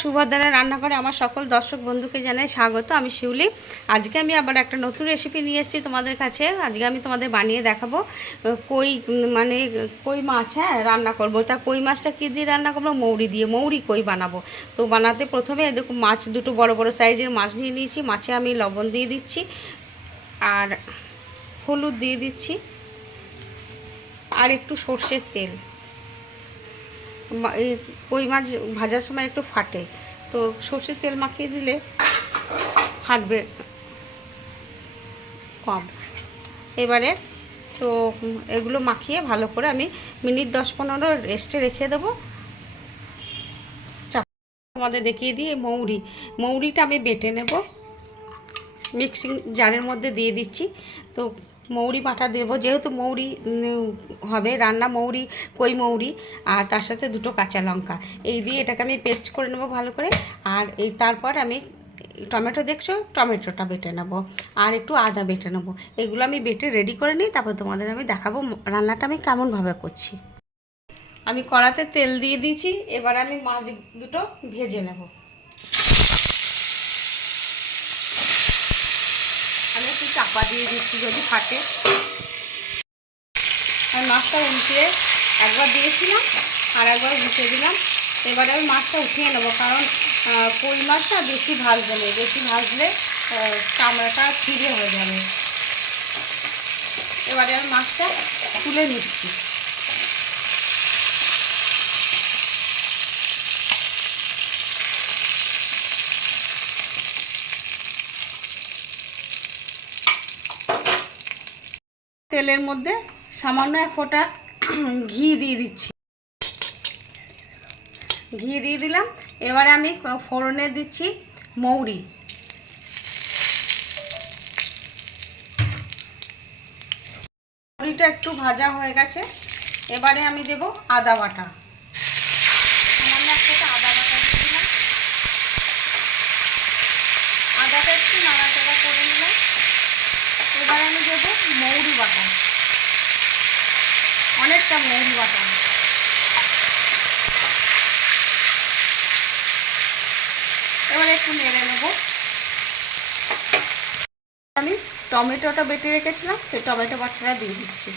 সুভদ্রা রান্নাঘরে আমার সকল দর্শক বন্ধুকে জানাই স্বাগত। আমি শিউলি। আজকে আমি আবার একটা নতুন রেসিপি নিয়ে এসেছি তোমাদের কাছে। আজকে আমি তোমাদের বানিয়ে দেখাবো কই মাছ। হ্যাঁ, রান্না করব। তা কই মাছটা কী দিয়ে রান্না করবো? মৌরি দিয়ে, মৌরি কই বানাবো। তো বানাতে প্রথমে দেখো মাছ দুটো বড় বড় সাইজের মাছ নিয়ে নিয়েছি। মাছে আমি লবণ দিয়ে দিচ্ছি আর হলুদ দিয়ে দিচ্ছি আর একটু সর্ষের তেল। এই কই মাছ ভাজার সময় একটু ফাটে, তো সর্ষের তেল মাখিয়ে দিলে ফাটবে কম। এবারে তো এগুলো মাখিয়ে ভালো করে আমি মিনিট 10-15 রেস্টে রেখে দেবো। আমাদের দেখিয়ে দিই মৌরিটা আমি বেটে নেব। মিক্সিং জারের মধ্যে দিয়ে দিচ্ছি। তো মৌরি বাটা দেবো, যেহেতু মৌরি হবে রান্না, কই মৌরি আর তার সাথে 2 কাঁচা লঙ্কা এই দিয়ে এটাকে আমি পেস্ট করে নেবো ভালো করে। আর তারপর আমি টমেটো দেখছো, টমেটোটা বেটে নেবো আর একটু আদা বেটে নেবো। এগুলো আমি বেটে রেডি করে নিই, তারপর তোমাদের আমি দেখাবো রান্নাটা আমি কেমনভাবে করছি। আমি কড়াতে তেল দিয়ে দিয়েছি। এবার আমি মাছ দুটো ভেজে নেব। আমি একটু চাপা দিয়ে দিচ্ছি যদি ফাটে। আমি মাছটা উল্টিয়ে একবার দিয়েছিলাম আর একবার উল্টে দিলাম। এবারে আমি মাছটা উঠিয়ে নেবো, কারণ কই মাছটা বেশি ভাজবে না, বেশি ভাজলে চামড়াটা ছিঁড়ে হয়ে যাবে। এবারে আমি মাছটা তুলে নিচ্ছি। তেলের মধ্যে সামান্য 1 ফোঁটা ঘি দিয়ে দিচ্ছি। ঘি দিয়ে দিলাম। এবারে আমি ফোড়নে দিচ্ছি মৌরি। মৌরিটা একটু ভাজা হয়ে গেছে। এবারে আমি দেব আদা বাটা। সামান্য 1 ফোঁটা আদা বাটা দিয়ে দিলাম। আদাটা একটু নাড়াচাড়া করে নিলাম। এবারে আমি দেব মৌরি বাটা, অনেকটা মৌরি বাটা। এবারে একটু নেড়ে নেব। আমি টমেটোটা বেটে রেখেছিলাম, সেই টমেটো বাটাটা দিয়ে দিচ্ছি।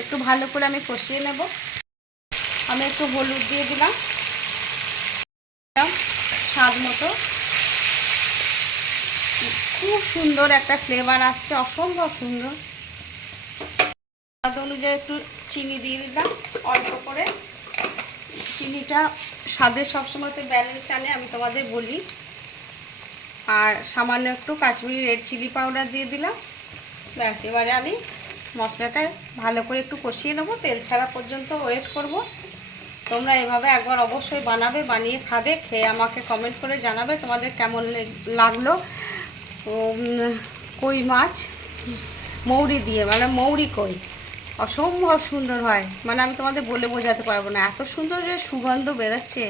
একটু ভালো করে আমি কষিয়ে নেব। আমি একটু হলুদ দিয়ে দিলাম স্বাদ মতো। খুব সুন্দর একটা ফ্লেভার আসছে, অসম্ভব সুন্দর। স্বাদ অনুযায়ী একটু চিনি দিয়ে দিলাম অল্প করে। চিনিটা স্বাদের সবসময় তো ব্যালেন্স আনে, আমি তোমাদের বলি। আর সামান্য একটু কাশ্মীরি রেড চিলি পাউডার দিয়ে দিলাম। ব্যাস, এবারে আমি মশলাটা ভালো করে একটু কষিয়ে নেবো, তেল ছাড়া পর্যন্ত ওয়েট করব। তোমরা এভাবে একবার অবশ্যই বানাবে, বানিয়ে খাবে, খেয়ে আমাকে কমেন্ট করে জানাবে তোমাদের কেমন লাগলো। কই মাছ মৌরি দিয়ে, মানে মৌরি কই অসম্ভব সুন্দর হয়, মানে আমি তোমাদের বলে বোঝাতে পারবো না, এত সুন্দর যে সুগন্ধ বেরোচ্ছে।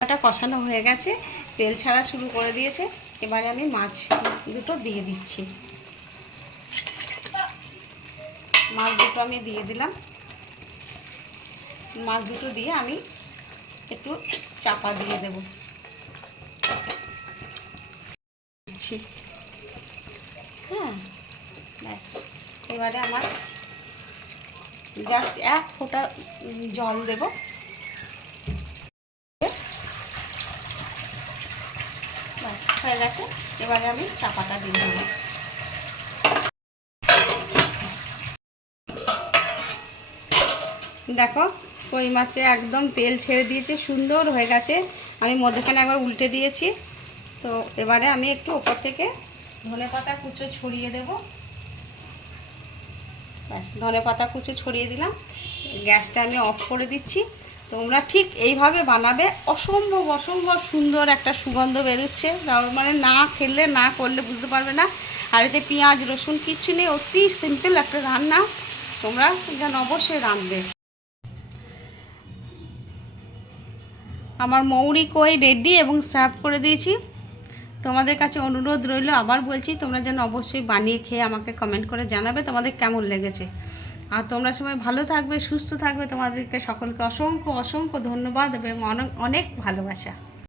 এটা কষানো হয়ে গেছে, তেল ছাড়া শুরু করে দিয়েছে। এবারে আমি মাছ দুটো দিয়ে দিচ্ছি। মাছ দুটো আমি দিয়ে দিলাম। মাছ দুটো দিয়ে আমি একটু চাপা দিয়ে দেব। হ্যাঁ, ব্যাস। এবারে আমার জাস্ট 1 ফোঁটা জল দেব। ব্যাস হয়ে গেছে। এবারে আমি চাপাটা দিয়ে দেব। দেখো কই মাছে একদম তেল ছেড়ে দিয়েছে, সুন্দর হয়ে গেছে। আমি মধ্যখানে একবার উল্টে দিয়েছি। তো এবারে আমি একটু ওপর থেকে ধনেপাতা কুচো ছড়িয়ে দেব। ব্যাস, ধনেপাতা কুচো ছড়িয়ে দিলাম। গ্যাসটা আমি অফ করে দিচ্ছি। তোমরা ঠিক এইভাবে বানাবে, অসম্ভব অসম্ভব সুন্দর একটা সুগন্ধ বেরোচ্ছে। মানে না খেলে না করলে বুঝতে পারবে না। আর এতে পেঁয়াজ রসুন কিচ্ছু নেই, অতি সিম্পল একটা রান্না। তোমরা যেন অবশ্যই রাঁধবে। আমার মৌরি কই রেডি এবং সার্ভ করে দিয়েছি। তোমাদের কাছে অনুরোধ রইল, আবার বলছি তোমরা যেন অবশ্যই বানিয়ে খেয়ে আমাকে কমেন্ট করে জানাবে তোমাদের কেমন লেগেছে। আর তোমরা সবাই ভালো থাকবে, সুস্থ থাকবে, তোমাদেরকে সকলকে অসংখ্য অসংখ্য ধন্যবাদ এবং অনেক অনেক ভালোবাসা।